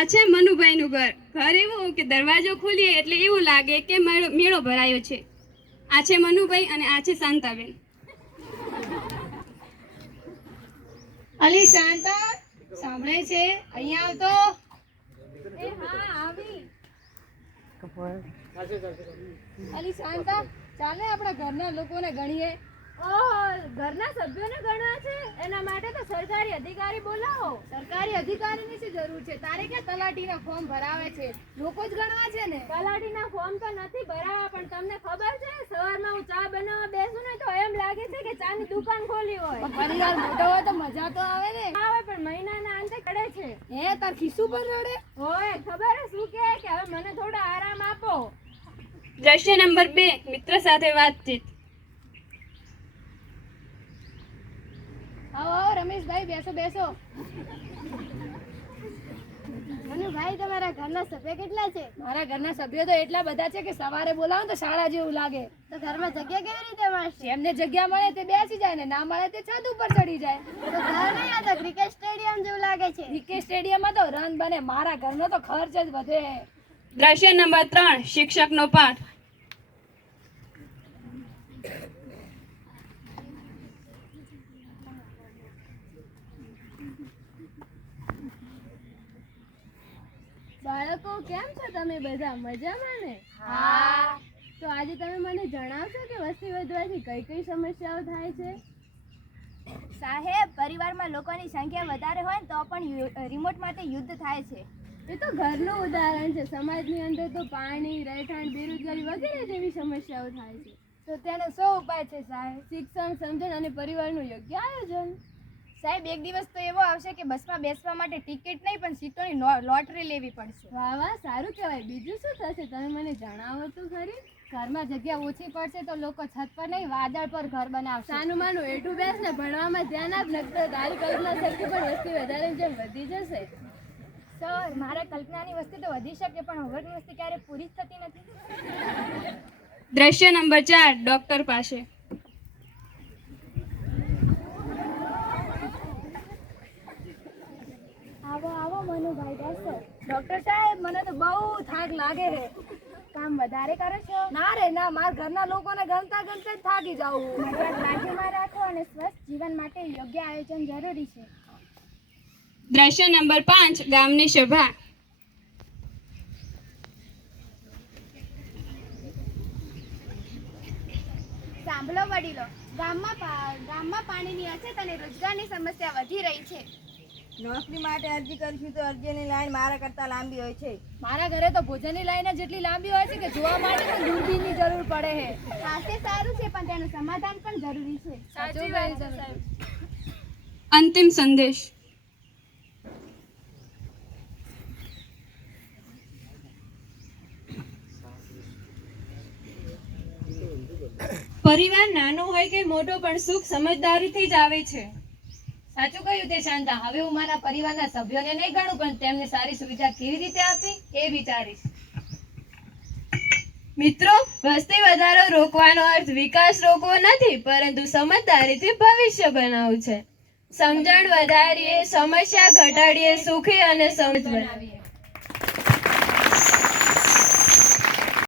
આ છે મનુભાઈનું ઘર. ઘર એવું કે દરવાજો ખોલીએ એટલે એવું લાગે કે મેળો ભરાયો છે. આ છે મનુભાઈ અને આ છે શાંતાબેન. અલી શાંતા, સાંભળે છે? અહીંયા આવતો. એ હા આવી. અલી શાંતા, ચાલે આપણા ઘરના લોકોને ગણીએ. ઘરના સભ્યોને ગણવા છે, એના માટે તો સરકારી અધિકારી બોલાવો. સરકારી અધિકારીની શું જરૂર છે? તારે ક્યાં તલાટીના ફોર્મ ભરાવે છે? લોકો જ ગણવા છે ને. તલાટીના ફોર્મ તો નથી ભરાવા, પણ તમને ખબર છે સવારમાં હું ચા બનાવવા બેસું ને તો એમ લાગે છે કે ચાની દુકાન ખોલી હોય. પરિવાર મોટો હોય તો મજા તો આવે ને. આવે પણ મહિનાના અંતે કડે છે. હે, તાર ખિસ્સું પર રડે? હોય ખબર હે શું કે હવે મને થોડો આરામ આપો. દ્રશ્ય નંબર 2, મિત્ર સાથે વાતચીત. આવો આવો રમેશભાઈ, બેસો બેસો. મનુભાઈ, તમારા ઘરના સભ્ય કેટલા છે? મારા ઘરના સભ્યો તો એટલા બધા છે કે સવારે બોલાવો તો શાળા જેવું લાગે. તો ઘરમાં જગ્યા કેવી રીતે મળશે? જેમને જગ્યા મળે તે બેસી જાય ને ના મળે તે છત ઉપર ચડી જાય. તો ઘર નહીં, આ તો ક્રિકેટ સ્ટેડિયમ જેવું લાગે છે. ક્રિકેટ સ્ટેડિયમમાં તો રન બને, મારા ઘરનો તો ખર્ચ જ વધે. દ્રશ્ય નંબર 3, શિક્ષકનો પાઠ. બાળકો, કેમ છો તમે બધા? મજામાં ને? હા. તો આજે તમે મને જણાવશો કે વસ્તી વધવાથી કઈ કઈ સમસ્યાઓ થાય છે? સાહેબ, પરિવારમાં લોકોની સંખ્યા વધારે હોય તો પણ રિમોટ માટે યુદ્ધ થાય છે. એ તો ઘરનું ઉદાહરણ છે. સમાજની અંદર તો પાણી, રહેઠાણ, બેરોજગારી વગેરે જેવી સમસ્યાઓ થાય છે. તો તેનો શું ઉપાય છે સાહેબ? શિક્ષણ, સમજણ અને પરિવારનું યોગ્ય આયોજન. સાહેબ, એક દિવસ તો એવો આવશે કે બસમાં બેસવા માટે ટિકિટ નહીં પણ સીટોની લોટરી લેવી પડશે. વાહ વાહ, સારું કહેવાય. બીજું શું થશે તમે મને જણાવો તો ખરી. ઘરમાં જગ્યા ઓછી પડશે તો લોકો છત પર નહીં વાદળ પર ઘર બનાવશે. સાનું માનું એઠું બેસ ને ભણવામાં ધ્યાન આપ, નકર તારી કલ્પના શક્તિ પણ વસ્તી વધારે જેમ વધી જશે. સર, મારા કલ્પનાની વસ્તી તો વધી શકે પણ હોમવર્કની વસ્તી ક્યારે પૂરી જ થતી નથી. દ્રશ્ય નંબર 4, ડોક્ટર પાસે. આવો આવો મનુભાઈ, બેસો. ડૉક્ટર સાહેબ, મને તો બહુ થાક લાગે છે. કામ વધારે કરો છો? ના રે ના, મારા ઘરના લોકોને ગણતા ગણતા જ થાકી જાઉં. મર્યાદા બાજુમાં રાખો અને સ્વસ્થ જીવન માટે યોગ્ય આયોજન જરૂરી છે. દ્રશ્ય નંબર 5, ગામની સભા. સાંભળો વડીલો, ગામમાં પાણીની અછત અને રોજગારની સમસ્યા વધી રહી છે. નોકરી માટે અરજી કરીશું તો અરજીની લાઈન મારા કરતા લાંબી હોય છે. મારા ઘરે તો ભોજનની લાઈન જેટલી લાંબી હોય છે કે જોવા માટે પણ દૂરબીનની જરૂર પડે છે. હાસ્ય સારું છે પણ તેનું સમાધાન પણ જરૂરી છે. સાચું કહ્યું તમે. અંતિમ સંદેશ. પરિવાર નાનો હોય કે મોટો પણ સુખ સમજદારીથી જ આવે છે. સાચું કહ્યું તે શાંતા. હવે હું મારા પરિવારના સભ્યોને નહીં ગણું પણ તેમને સારી સુવિધા કેવી રીતે આપી એ વિચારીશ. મિત્રો, વસ્તી વધારો રોકવાનો અર્થ વિકાસ રોકવો નથી પરંતુ સમજદારીથી ભવિષ્ય બનાવવું છે. સમજણ વધારીએ, સમસ્યા ઘટાડીએ, સુખી અને સમૃદ્ધ બનાવીએ.